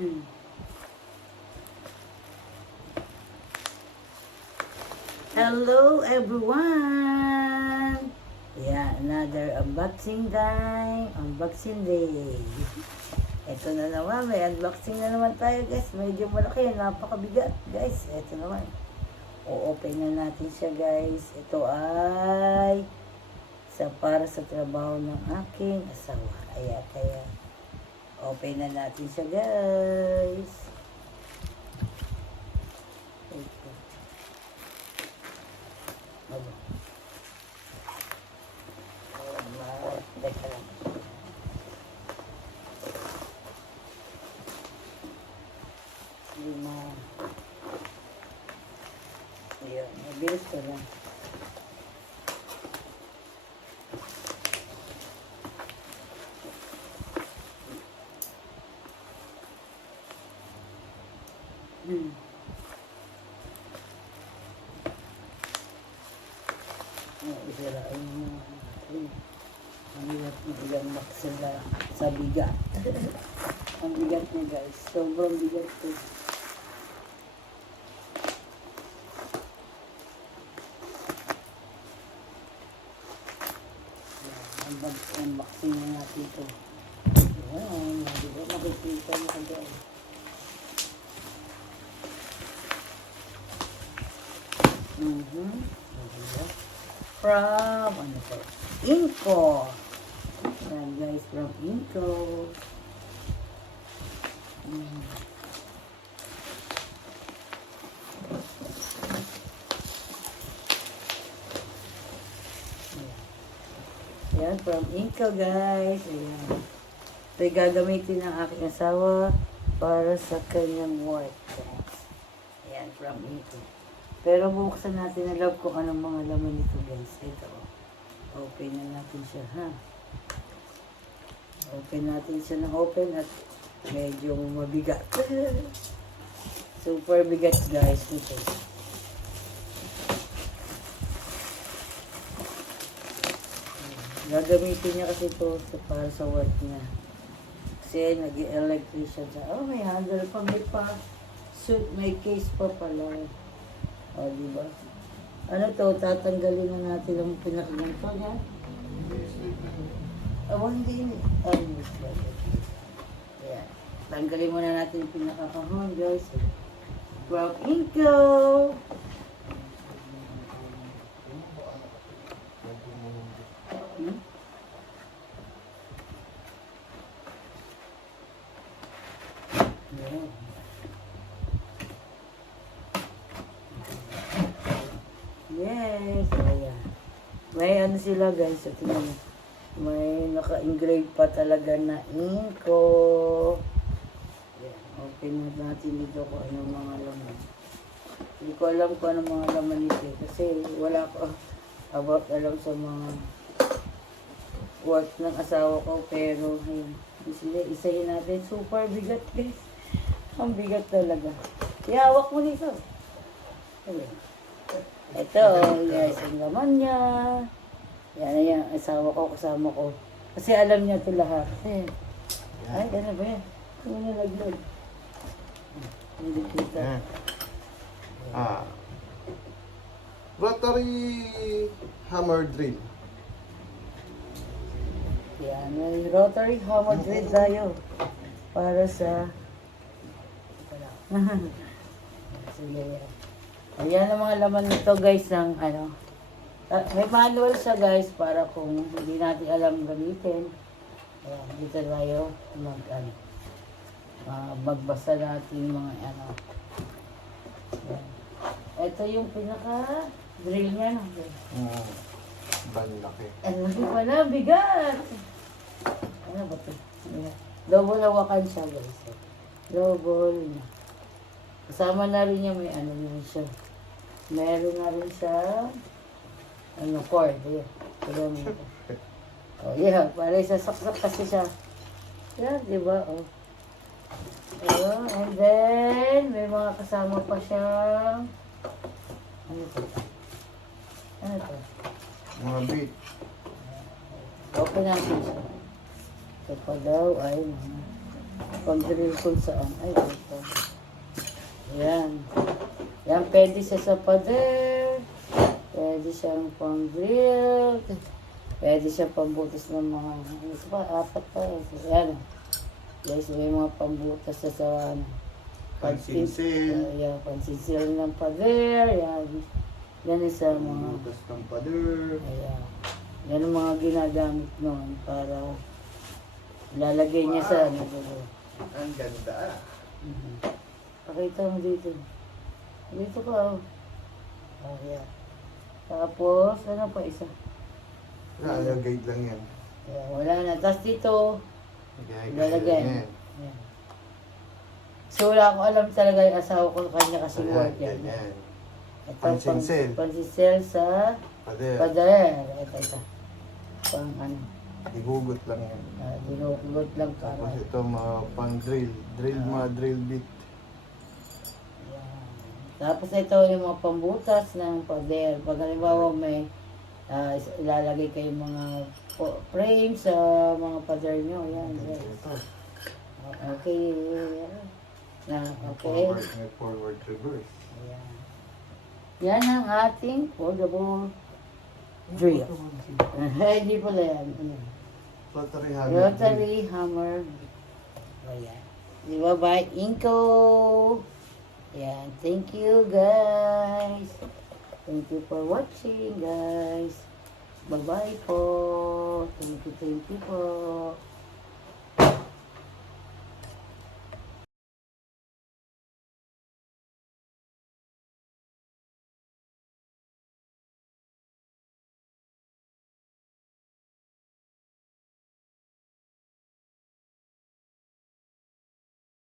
Hmm. Hello everyone! Yeah, another unboxing time. Unboxing day. Ito na naman, may unboxing na naman tayo guys. Medyo malaki, napakabigat guys. Ito naman. O-open na natin siya guys. Ito ay para sa trabaho ng aking asawa. Kaya open na natin siya guys. Ito. Teka lang. Lima. Ayan, mabilis ko lang. Isirain mo. Ang hirap na ilang maksila sa bigat. Ang bigat niya guys. Sobrang bigat ko. Unboxing na natin ito. Ayan. Hindi ko makikita mo kagaya. From, ano to? Inco. Yan guys, from Inco. Yan, from Inco guys. Ayan. Ito ay gagamitin ng aking asawa para sa kanyang work. Ayan, from Inco. Pero buksan natin ang loob kung anong mga laman nito guys. Ito. Open na natin siya ha. Open natin siya ng open at medyo mabigat. Super bigat guys nito. Gagamitin niya kasi ito para sa work niya. Kasi nag-electrician siya. Oh, may handle pa, may pa suit, may case pa pala. O, diba? Ano to? Tatanggalin na natin ang pinakaganto niya. Hindi. Ayan. Tanggalin muna natin yung pinakakahon, guys. From Inco! Yeah. Yes, ayan. May ano sila guys, so tingnan mo. May naka-engrave pa talaga na Inco. Ayan, open natin dito kung anong mga laman. Hindi ko alam kung anong mga laman nito kasi wala ko about alam sa mga work ng asawa ko, pero ayun, isahin natin. Super bigat guys. Ang bigat talaga. Ihawak mo nito. Ayan. Ito, guys, ang laman niya. Yan, asawa ko, kasama ko. Kasi alam niya ito lahat. Ay, ano ba yan? Ano nalaglag? Hindi kita. Rotary hammer drill. Yan, may rotary hammer drill tayo. Para sa... Sige, yan. Ayan ang mga laman nito guys ng ano. May manual siya guys para kung hindi natin alam gamitin. Ayan, dito tayo magbasa natin mga ano. Ayan. Ito yung pinaka drill niya. Banlaki. Ang laki pala, bigat. Ano ba ito? Double hawakan siya guys. Double. Kasama na rin niya may ano yun siya. Meron na rin siya cord. Ayan. Oh, yeah. Para isasaksak kasi siya. Yan, di ba? Oh. And then, may mga kasama pa siyang ano ito? Ano ito? Mga bait. Open natin siya. Ito pa daw ay Pang-drill kung saan. Ay, ito. Yan. Yan, pwede siya sa pader. Pwede siyang pang-drill. Pwede siya pambutas ng mga, isa pa, 4 pa. Yan. Guys, may mga pambutas sa ano. Pansinsil. Yan, pansinsil ng pader. Yan. Yan isa mga, Butas ng pader. ayan. Yan ang mga ginagamit noon para lalagay niya sa ano. Ang ganda. Mhm. Pakita mo dito. Dito ka, oh. Oh, yan. Tapos, ano pa isa? Lalagay lang yan. Ayan, wala na. Tapos dito, lalagay. yan. Yan. So, wala akong alam talaga yung asawa ko kanya kasi Ayan, work yan. ganyan. Ito, Pansinsel. Pansinsel sa Pader. pader. Ito. Pang ano, Igugot lang yan. dinugot lang Tapos para. ito mga pang drill. Mga drill bit. Yan. Tapos ito yung mga pambutas ng pader. Pag halimbawa may ilalagay kayong mga frame sa mga pader nyo. Yan. Yan. Ito. Okay. Na, okay. May forward reverse. Ayan. Yan ang ating foldable drill. Hindi pala yan. Ayan. Rotary hammer drill. Rotary hammer. Ayan. Di ba by Inco? Ayan. Thank you guys. Thank you for watching guys. Bye-bye po. Thank you po.